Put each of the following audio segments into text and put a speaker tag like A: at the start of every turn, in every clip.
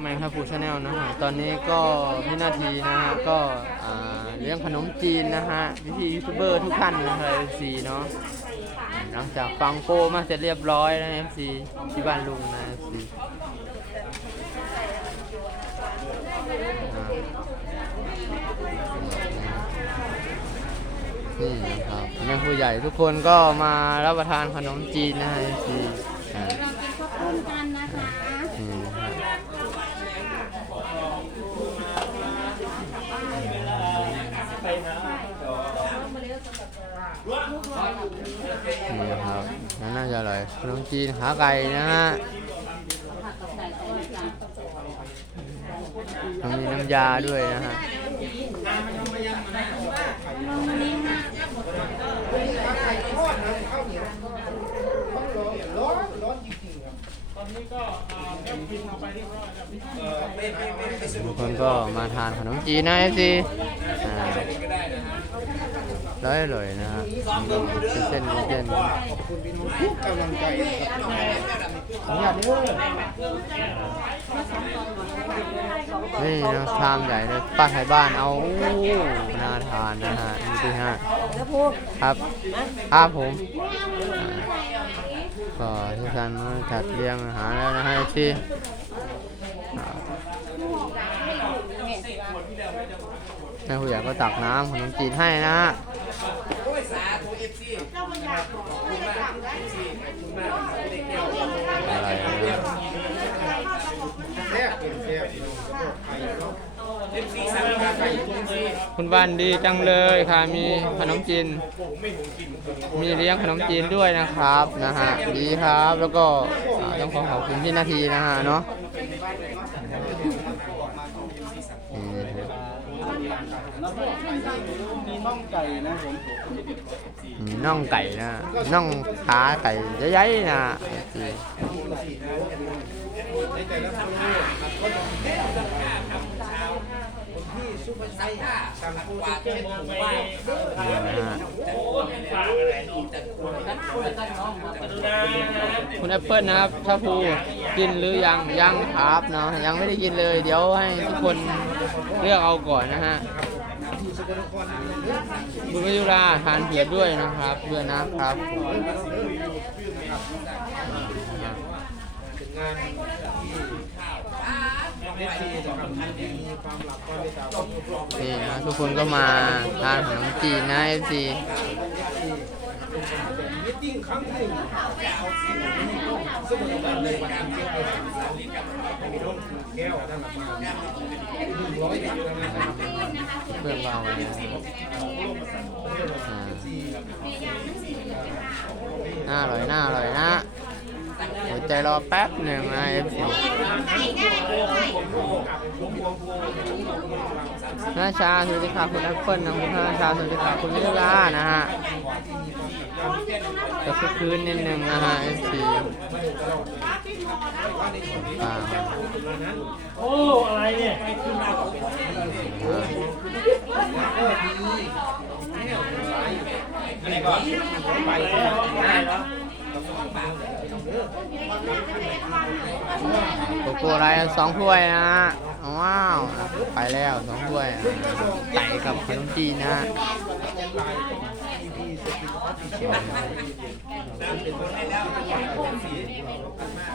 A: แมงครับฟูชาแนลนะฮะ ตอนนี้ก็พี่นาทีนะฮะ ก็เลี้ยงขนมจีนนะฮะพี่พี่ยูทูบเบอร์ทุกท่านนะครับซีเนาะ หลังจากฟังโปมาเสร็จเรียบร้อยนะเอฟซีที่บ้านลุงนะเอฟซีนี่นะครับแม่ผู้ใหญ่ทุกคนก็มารับประทานขนมจีนนะเอฟซี
B: ขน
A: มจีนขาไก่นะฮะมีน้ำยาด้วยนะฮะทุกคนก็มาทานขนมจีนนะเอฟซี อ่าร้อยอร่อยนะฮะเป็นเส้นเป็นเส้น
C: ทุกกำลังใจนะครับ
A: นี่นะชามใหญ่เลยป้าไทยบ้านเอาน่าทานนะฮะนี่ฮะครับครับผมก็ทุกท่านจัดเรียงอาหารแล้วนะฮะที่แม่ผู้ใหญ่ก็ตักน้ำขนมจีนให้นะฮะ อะไรนะ
C: แซ่บเป็นแซ่บ
A: คุณบ้านดีจังเลยค่ะ มีขนมจีน มีเลี้ยงขนมจีนด้วยนะครับนะฮะ ดีครับ แล้วก็อ่าต้องขอขอบคุณพี่นาทีนะฮะเนาะะครับ
C: มีน่องไก่นะผม
A: น่องไก่นะน่องขาไก่ใหญ่ๆนะ
C: ในแต่ละคนที่ซุปเปอร์ไซส์สั่งโคตรเก่งผมว่า
A: นี่นะคุณแอปเปิลนะครับชาพูกินหรือยังยังครับเนาะยังไม่ได้กินเลย เดี๋ยวให้ทุกคน เลือกเอาก่อนนะฮะ
C: คุ
A: ณวยุราทานเผือกด้วยนะครับด้วยนะครับ
C: เป็นงานที่อนะครับมีความหลักความเมตตาความรวม
A: นี่นะทุกคนก็มาทานขนมจีนนะเอฟซี
C: มิตติ้งครั้งที่หนึ่งซึ่งมันในวันที่เจ็ดเลยมีร่มแก้วด้านหลังมาหนึ่งร้อยเด็กนะครับ
A: เพื่อนเรานะอ่าน่าอร่อยน่าอร่อยนะเดี๋ยวใจรอแป๊บหนึ่งนะเอฟซี นาชาสวัสดีค่ะคุณแอปเปิลนะคุณนาชาสวัสดีค่ะคุณวิลานะฮะก็คือคืนนิดนึงนะฮะเอฟซีอ่า
D: โอ้อะไรเนี่ย
C: อะไรก่อนไป
D: ได้เหรอ
A: โกโก้ไรสองถ้วยนะฮะ ว้าว ไปแล้วสองถ้วยไก่กับขนมจีนนะ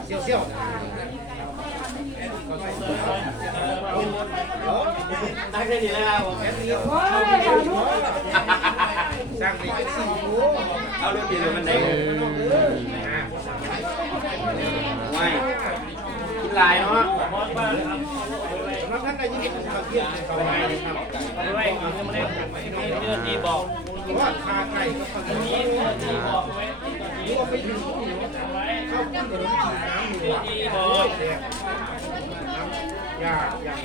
C: เซียวเซียว
D: ได้แค่นี้เลยครับผม
C: สร้างในสี่โอ้
D: เอาเรื่องดีเลยมันได้
A: เออ
D: ไม่กินลายเนาะ
C: สำหรับท่านใด ที่เป็นมาเที่นเขาไงนะครับ
D: ด้วยยังไม่ได้เรื่องดีบอก
C: ว่าคาไก่ก็ขนมจีนหรือว่าไปถึงข้าวปุ้นขนมจีนน้ำหมู
D: ดีบอก
C: แซ่บยากยาก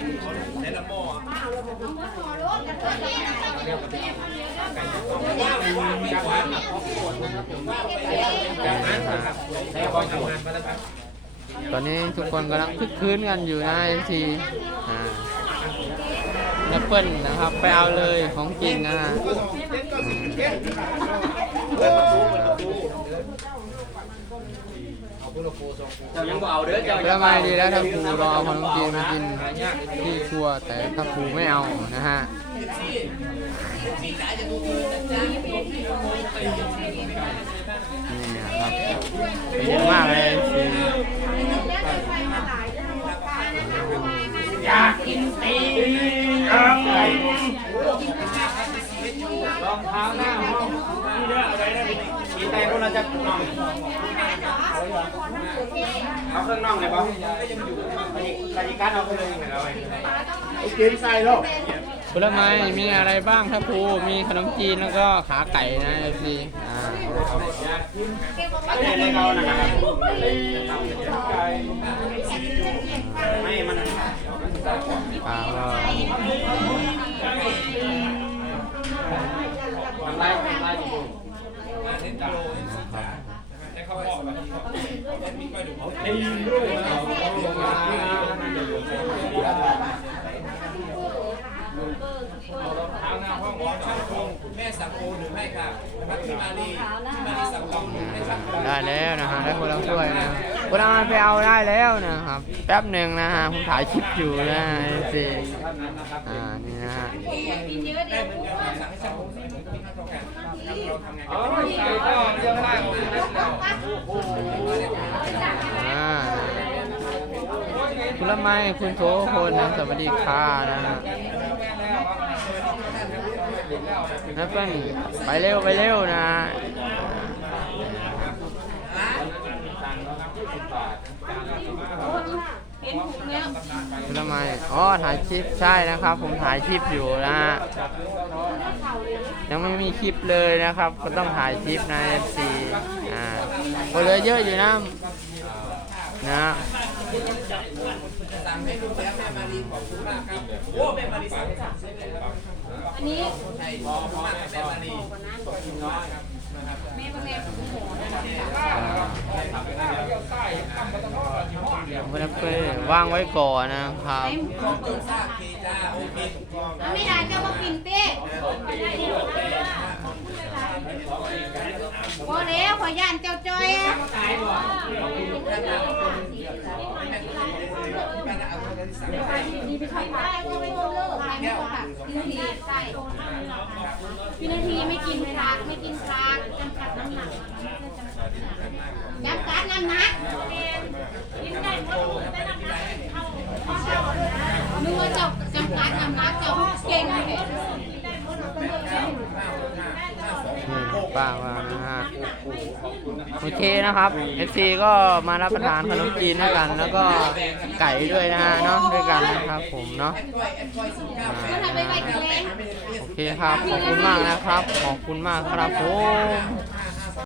A: ตอนนี้ทุกคนกำลังคึกคืนกันอยู่นะเอฟซีอ่า แอปเปิลนะครับ ไปเอาเลยของจริงนะฮะ
C: ก็สองเต้นก็สิบเต้น
A: อ่า
C: ขอบคุณ
D: เจ้ายังบ่เอาเด้อจะ
A: ไม่ดีแล้วถ้าครูรอขนมจีนมากินที่ครัวแต่ถ้าครูไม่เอานะฮะนี่นะครับเยอะมากเลย
C: อยากกินตีครับไก่รองเท้าหน้าห้องนี่เด้ออะไรนะพี่
D: กินแต่คนละจะน่องเอาเครื่องน่องเลยป่ะกาจิการเอาเครื่องนึงเอาไว้
C: กินใส่หรอก
A: ผลไม้มีอะไรบ้างถ้าครูมีขนมจีนแล้วก็ขาไก่นะสิอ่า
D: อันนี้เลยเรานะครับไม่มันอ่า
A: ปลาก็
D: ทำลายทำลาย
C: แม่สังโอหรือไม่ค่ะนะครับพี่มาลีพี่มาลีสังกล่องให้สั่ง
A: ได้แล้วนะฮะได้คนละถ้วยนะ คนละอันไปเอาได้แล้วนะครับ แป๊บหนึ่งนะฮะผมถ่ายคลิปอยู่นะสิอ่านี่นะฮะคุณละไมคุณโสพลนะสวัสดีค่ะนะฮะนะเพื่อนไปเร็วไปเร็วนะ คุณละไมอ๋อถ่ายคลิปใช่นะครับ ผมถ่ายคลิปอยู่นะฮะยังไม่มีคลิปเลยนะครับ ก็ต้องถ่ายคลิปใน FC อ่าก็เหลือเยอะอยู่นะนะ
C: สั่งให้คุณแม่แม่มาลีขอบคุณม
A: วางไว้ก่อนนะครับ
B: ไม่ได้เจ้ามากินเต้พอแล้วขอย่านเจ้าจอยอะนี่ไปเข้าพักก็ไม่ต้องเลิกไม่ต้องค่ะกินทีใช่พี่นาทีไม่กินคากไม่กินคากจำกัดน้ำหนักจำกัดน้ำหนักกินได้หมดไม่น้ำหนักนึกว่าเจ้าจำกัดน้ำหนักเจ้าเก่งเลย
A: นี่ ป้าว่านะฮะโอเคนะครับ FC ก็มารับประทานขนมจีนด้วยกัน แล้วก็ไก่ด้วยนะฮะเนาะด้วยกันนะครับผมเนาะโอเคครับขอบคุณมากนะครับ ขอบคุณมากครับผม